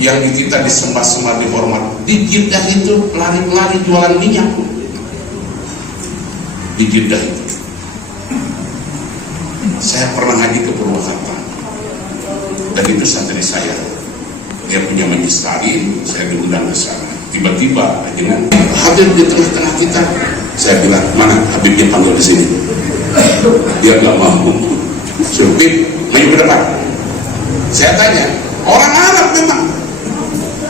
yang di kita disembah-sembah dihormat. Di Jeddah itu lari-lari jualan minyak. Di Jeddah itu saya pernah haji ke Purwakarta, dan itu santri saya, dia punya majlis taklim, saya diundang ke sana. Tiba-tiba dengan hadir di tengah-tengah kita, saya bilang, mana Habibnya panggil di sini. Dia nggak mau. Suruh Habib maju ke depan. Saya tanya, orang Arab memang,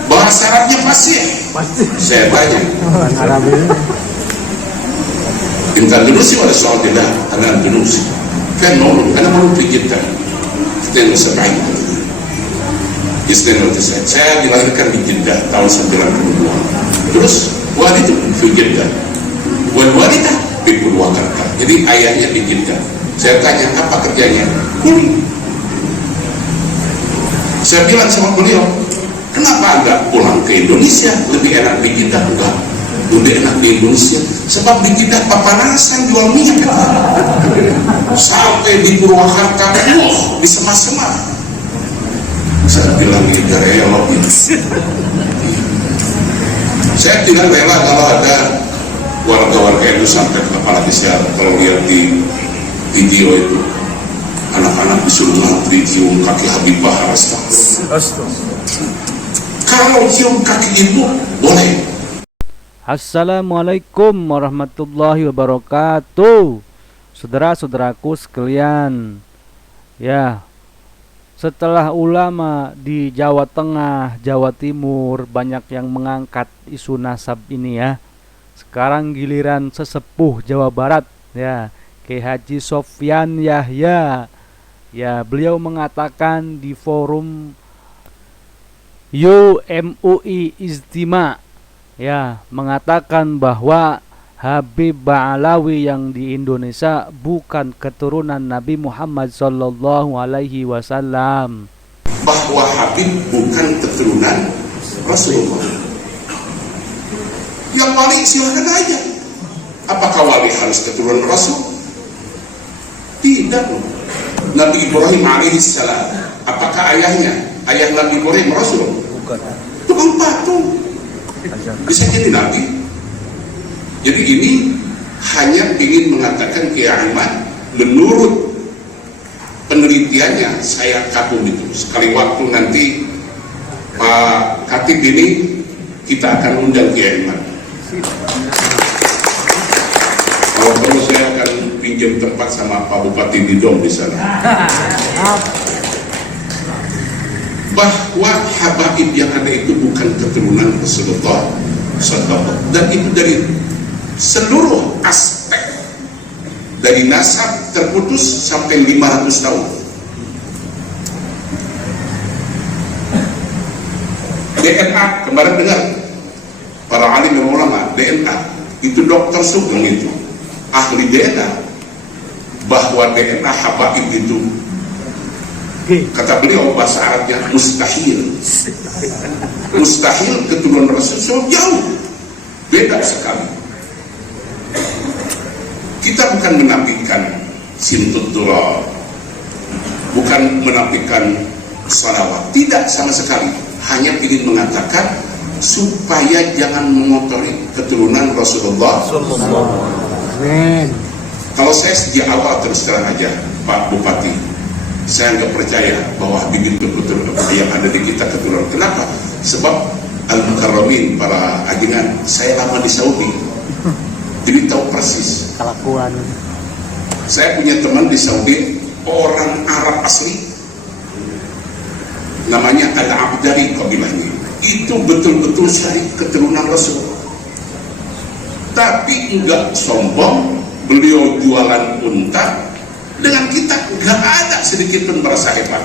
bahasa Arabnya fasih. Saya tanya, Intan Indonesia ada soal tidak? Ada Indonesia. Kan nol, karena mau kita yang sebaik itu. Istilah saya dilahirkan di Jeddah tahun 92. Terus wali itu di Jeddah, walidah di Purwakarta. Jadi ayahnya di Jeddah. Saya tanya apa kerjanya? Kuli. Saya bilang sama beliau, kenapa enggak pulang ke Indonesia? Lebih enak di Jeddah. Enggak, lebih enak di Indonesia. Sebab di Jeddah papanasan jual minyak. Sampai di Purwakarta, di semas-semas. Saya bilang ini rela. Saya tidak rela kalau ada warga-warga itu sampai ke kepala desa. Kalau lihat di video itu, anak-anak disuruh ngantri cium kaki Habibah. Kalau cium kaki itu boleh. Assalamualaikum warahmatullahi wabarakatuh. Saudara-saudaraku sekalian, ya, setelah ulama di Jawa Tengah, Jawa Timur banyak yang mengangkat isu nasab ini ya, sekarang giliran sesepuh Jawa Barat ya, Kiai Haji Sofyan Yahya. Ya, beliau mengatakan di forum UMUI Ijtima, ya, mengatakan bahwa Habib Ba'alawi yang di Indonesia bukan keturunan Nabi Muhammad Sallallahu Alaihi Wasallam. Bahwa Habib bukan keturunan Rasulullah. Yang wali silahkan aja. Apakah wali harus keturunan Rasul? Tidak. Nabi Ibrahim alaihissalam, apakah ayahnya ayah Nabi Ibrahim Rasul? Bukan. Tukang patung. Bisa jadi Nabi. Jadi ini hanya ingin mengatakan keyakinan menurut penelitiannya. Saya kagum itu. Sekali waktu nanti Pak Khatib ini kita akan undang keyakinan. Kalau perlu saya akan pinjam tempat sama Pak Bupati Didom di sana. Bahwa habaib yang ada itu bukan keturunan Rasulullah SAW, dan itu dari seluruh aspek, dari nasab terputus sampai 500 tahun. DNA kemarin dengar para alim dan ulama, DNA itu Dokter Sugeng itu ahli DNA, bahwa DNA habaib itu kata beliau bahasa Arabnya mustahil. Mustahil keturunan Rasul jauh beda sekali. Kita bukan menafikan sintuturah, bukan menafikan salawat, tidak sama sekali. Hanya ingin mengatakan supaya jangan mengotori keturunan Rasulullah. Kalau saya sejak awal terus terang aja, Pak Bupati, saya nggak percaya bahwa Habib itu keturunan yang ada di kita keturunan. Kenapa? Sebab Al-Mukarramin, para ajengan, saya lama di Saudi, jadi tahu persis kelakuan. Saya punya teman di Saudi, orang Arab asli, namanya Al-Abdari kabilahnya. Itu betul-betul syarif keturunan Rasul. Tapi enggak sombong, beliau jualan unta. Dengan kita enggak ada sedikit pun merasa hebat.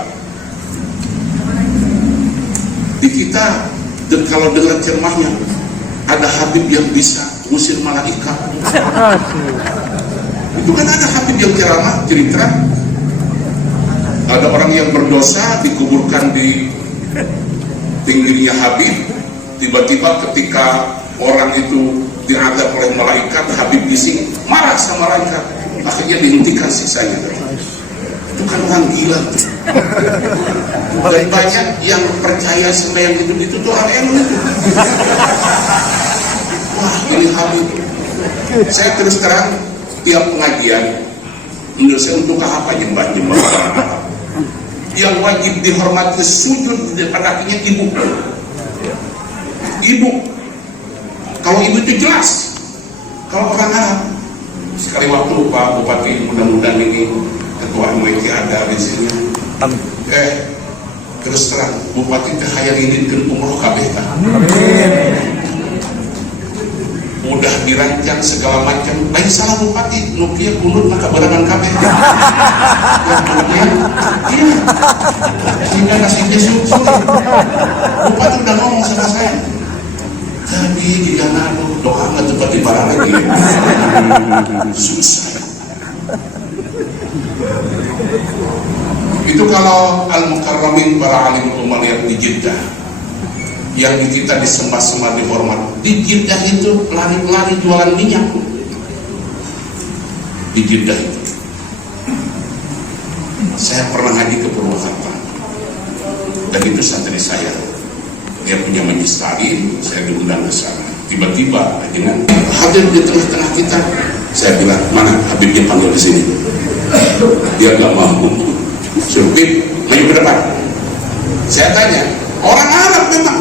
Di kita, kalau dengar ceramahnya, ada Habib yang bisa ngusir malaikat. Itu kan ada Habib yang ceramah cerita, ada orang yang berdosa dikuburkan di pinggirnya Habib. Tiba-tiba ketika orang itu diadab oleh malaikat, Habib bising, marah sama malaikat, akhirnya dihentikan sisanya. Itu kan orang gila tuh. Dan banyak yang percaya sama yang itu tuh orang elu itu. Wah, ini Habib. Saya terus terang tiap pengajian menurut saya untuk apa nyembah orang Arab. Yang wajib dihormati sujud di depan kakinya ibu. Ibu. Kalau ibu itu jelas. Kalau orang Arab, sekali waktu Pak Bupati, mudah-mudahan ini ketua MUI ada di sini. Terus terang Bupati teh hayang idin umroh kabeh tah. Udah dirancang segala macam, lain salah Bupati, nukia kunut maka berangan kabeh. Iya, sehingga nasibnya sulit. Bupati udah ngomong sama saya, jadi gimana doa nggak cepat dibarang lagi. Susah. Itu kalau Al-Mukarramin para alim ulama yang di Jeddah, yang kita disembah-sembah dihormat. Di Jeddah itu lari-lari jualan minyak. Di Jeddah itu saya pernah haji ke Purwakarta, dan itu santri saya, dia punya majlis taklim, saya diundang ke sana. Tiba-tiba dengan hadir di tengah-tengah kita, saya bilang, mana Habibnya panggil di sini. Dia nggak mau. Habib, maju ke depan. Saya tanya, orang Arab memang,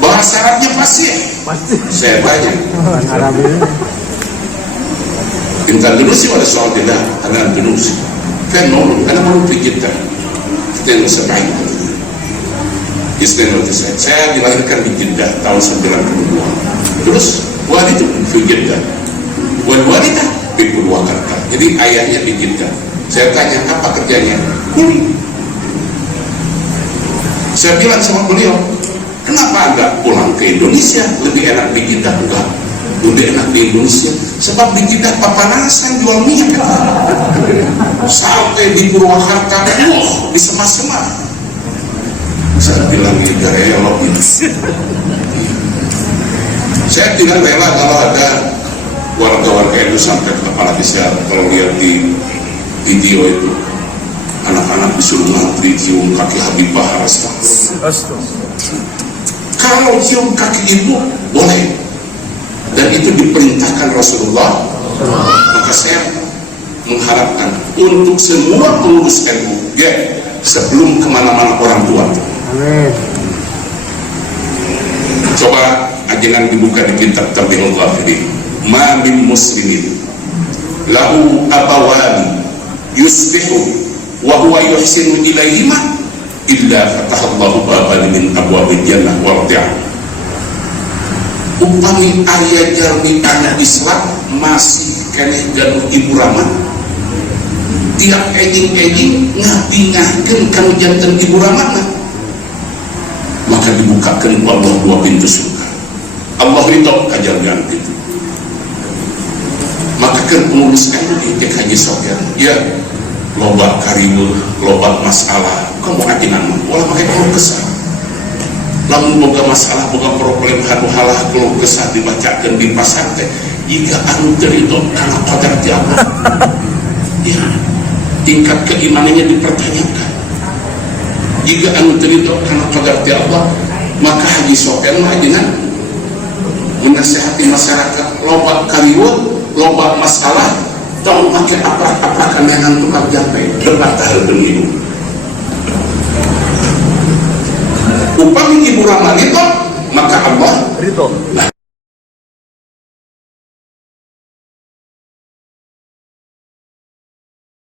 bahasa Arabnya fasih. Saya tanya, Intan Indonesia ada soal tidak? Ada Indonesia. Kan nol, karena mau kita yang sebaik. Istilah saya dilahirkan di Jeddah tahun 92. Terus walid itu di Jeddah, walidah di Purwakarta. Jadi ayahnya di Jeddah. Saya tanya apa kerjanya? Kuli. Saya bilang sama beliau, kenapa enggak pulang ke Indonesia? Lebih enak di Jeddah. Enggak, lebih enak di Indonesia. Sebab di Jeddah papanasan jual minyak. Sampai di Purwakarta, disemas-semas. Saya bilang ini rela gitu. Saya tidak rela kalau ada warga-warga itu sampai ke kepala desa. Kalau lihat di video itu anak-anak disuruh ngantri cium kaki Habibah. Kalau cium kaki ibu boleh, dan itu diperintahkan Rasulullah. Maka saya mengharapkan untuk semua pengurus NU ya, sebelum kemana-mana orang tua. Coba ajangan dibuka di kitab Tabihul Ghafilin. Ma min muslimin lahu abawani yusbihu wa huwa yuhsinu ilaihima illa fatahallahu baban min abwabil jannah warti'ah. Upami ayah jarmi anak Islam masih keneh ganuh ibu ramah, tiap ejing-ejing ngabingahkeun kanu janten ibu ramah, maka dibukakan Allah dua pintu surga. Allah ridho kajar ganti itu. Maka kan pengurus NU di Haji Sofyan, ya loba karibul, loba masalah, kamu ajinan mah, walau pakai keluh kesah. Lamun boga masalah, boga problem, halah keluh kesah dibacakan di pasar teh, jika anu terido karena qadar ti Allah, ya tingkat keimanannya dipertanyakan. Jika anu terido karena qadar ti Allah, maka Haji Sofyan mah dengan menasihati masyarakat loba kariwul, loba masalah, tong make aprak-aprakan dengan tukang jampe debat tahal demi upami ibu ramah itu, maka Allah ridho.